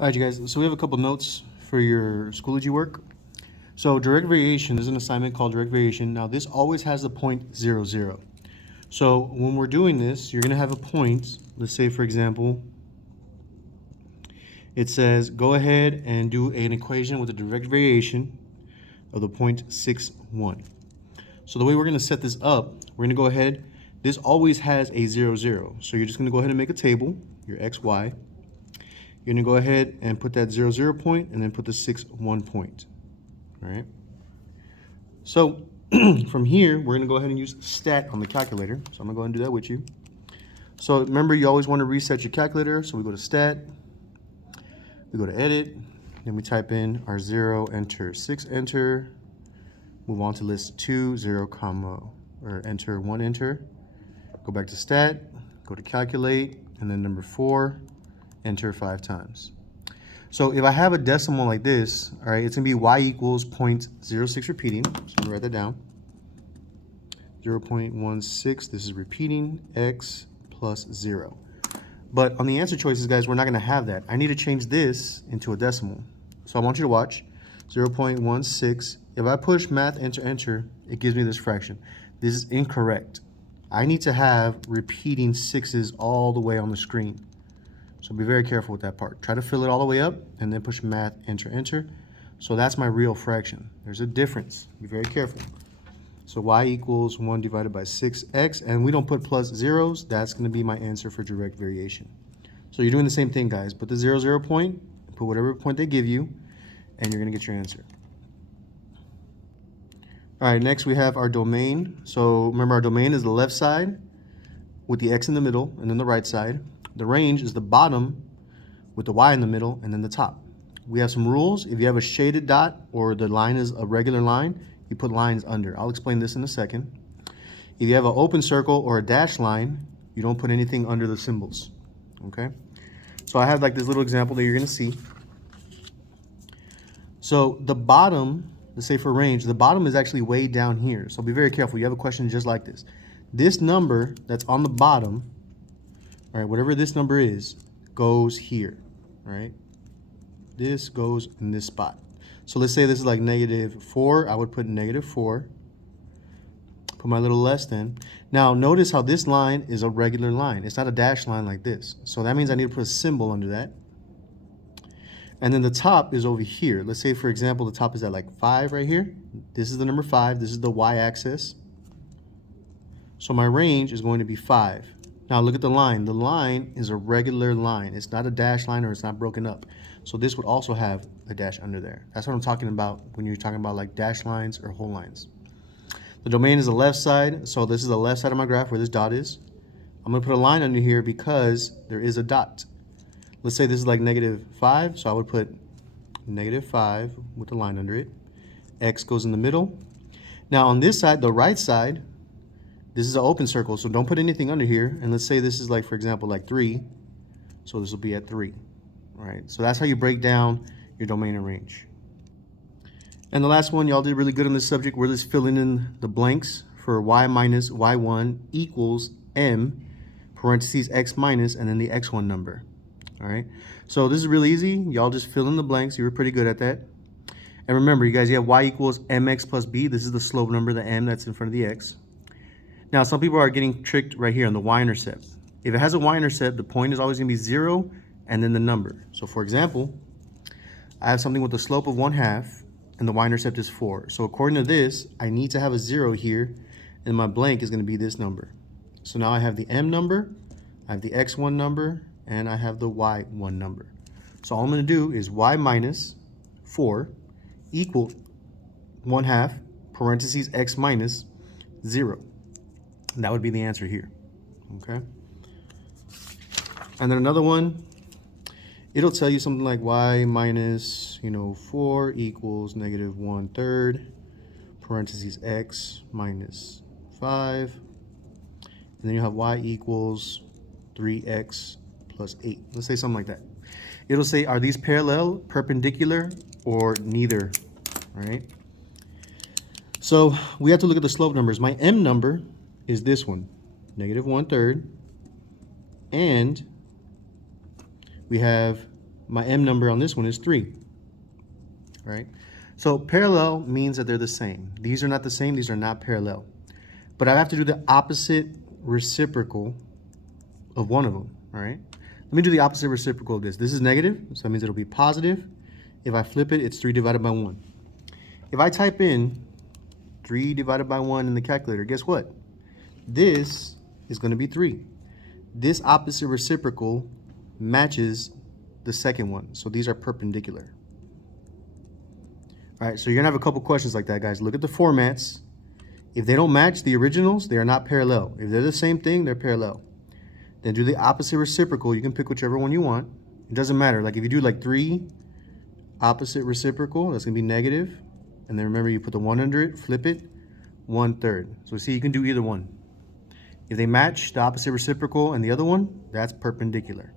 All right, you guys, so we have a couple notes for your Schoology work. So direct variation is an assignment called direct variation. Now this always has the point 0, 0. So when we're doing this, you're gonna have a point. Let's say, for example, it says, go ahead and do an equation with a direct variation of the 0.61. So the way we're gonna set this up, we're gonna go ahead, this always has a 0, 0. So you're just gonna go ahead and make a table, your x, y. You're gonna go ahead and put that 0, 0 point and then put the 6, 1 point, all right? So from here, we're gonna go ahead and use stat on the calculator. So I'm gonna go ahead and do that with you. So remember, you always wanna reset your calculator. So we go to stat, we go to edit, then we type in our 0, enter 6, enter, move on to list 2, 0, comma, or enter 1, enter, go back to stat, go to calculate, and then number 4, enter 5 times. So if I have a decimal like this, all right, it's gonna be y equals 0.06 repeating. So I'm gonna write that down. 0.16, this is repeating, x plus 0. But on the answer choices, guys, we're not gonna have that. I need to change this into a decimal. So I want you to watch 0.16. If I push math, enter, enter, it gives me this fraction. This is incorrect. I need to have repeating sixes all the way on the screen. So be very careful with that part. Try to fill it all the way up and then push math, enter, enter. So that's my real fraction. There's a difference. Be very careful. So y equals 1 divided by 6x, and we don't put plus zeros. That's going to be my answer for direct variation. So you're doing the same thing, guys. Put the 0, 0 point, put whatever point they give you, and you're going to get your answer. All right, next we have our domain. So remember, our domain is the left side with the x in the middle, and then the right side. The range is the bottom with the y in the middle, and then the top. We have some rules. If you have a shaded dot or the line is a regular line, you put lines under. I'll explain this in a second. If you have an open circle or a dashed line, you don't put anything under the symbols, okay? So I have like this little example that you're gonna see. So the bottom, let's say for range, the bottom is actually way down here. So be very careful. You have a question just like this. This number that's on the bottom, all right, whatever this number is, goes here, all right? This goes in this spot. So let's say this is like -4. I would put -4. Put my little less than. Now notice how this line is a regular line. It's not a dashed line like this. So that means I need to put a symbol under that. And then the top is over here. Let's say, for example, the top is at like 5 right here. This is the number 5. This is the y-axis. So my range is going to be 5. Now look at the line. The line is a regular line. It's not a dashed line or it's not broken up. So this would also have a dash under there. That's what I'm talking about when you're talking about like dashed lines or whole lines. The domain is the left side. So this is the left side of my graph where this dot is. I'm gonna put a line under here because there is a dot. Let's say this is like -5. So I would put -5 with a line under it. X goes in the middle. Now on this side, the right side, this is an open circle, so don't put anything under here. And let's say this is like, for example, like 3. So this will be at 3, all right? So that's how you break down your domain and range. And the last one, y'all did really good on this subject. We're just filling in the blanks for y minus y1 equals m, parentheses x minus, and then the x1 number, all right? So this is really easy. Y'all just fill in the blanks. You were pretty good at that. And remember, you guys, you have y equals mx plus b. This is the slope number, the m that's in front of the x. Now, some people are getting tricked right here on the y-intercept. If it has a y-intercept, the point is always going to be 0 and then the number. So, for example, I have something with a slope of 1/2 and the y-intercept is 4. So, according to this, I need to have a 0 here, and my blank is going to be this number. So now I have the m number, I have the x1 number, and I have the y1 number. So all I'm going to do is y minus 4 equal 1/2 parentheses x minus 0. And that would be the answer here, okay? And then another one, it'll tell you something like y minus, 4 equals -1/3, parentheses x minus 5. And then you have y equals 3x plus 8. Let's say something like that. It'll say, are these parallel, perpendicular, or neither, all right? So we have to look at the slope numbers. My m number is this one, -1/3, and we have my m number on this one is 3. All right? So parallel means that they're the same. These are not the same. These are not parallel. But I have to do the opposite reciprocal of one of them. All right? Let me do the opposite reciprocal of this. This is negative, so that means it'll be positive. If I flip it, it's 3 divided by 1. If I type in 3 divided by 1 in the calculator, guess what? This is going to be 3. This opposite reciprocal matches the second one. So these are perpendicular. All right, so you're going to have a couple questions like that, guys. Look at the formats. If they don't match the originals, they are not parallel. If they're the same thing, they're parallel. Then do the opposite reciprocal. You can pick whichever one you want. It doesn't matter. Like if you do like 3 opposite reciprocal, that's going to be negative. And then remember, you put the 1 under it, flip it, 1/3. So see, you can do either one. If they match the opposite reciprocal and the other one, that's perpendicular.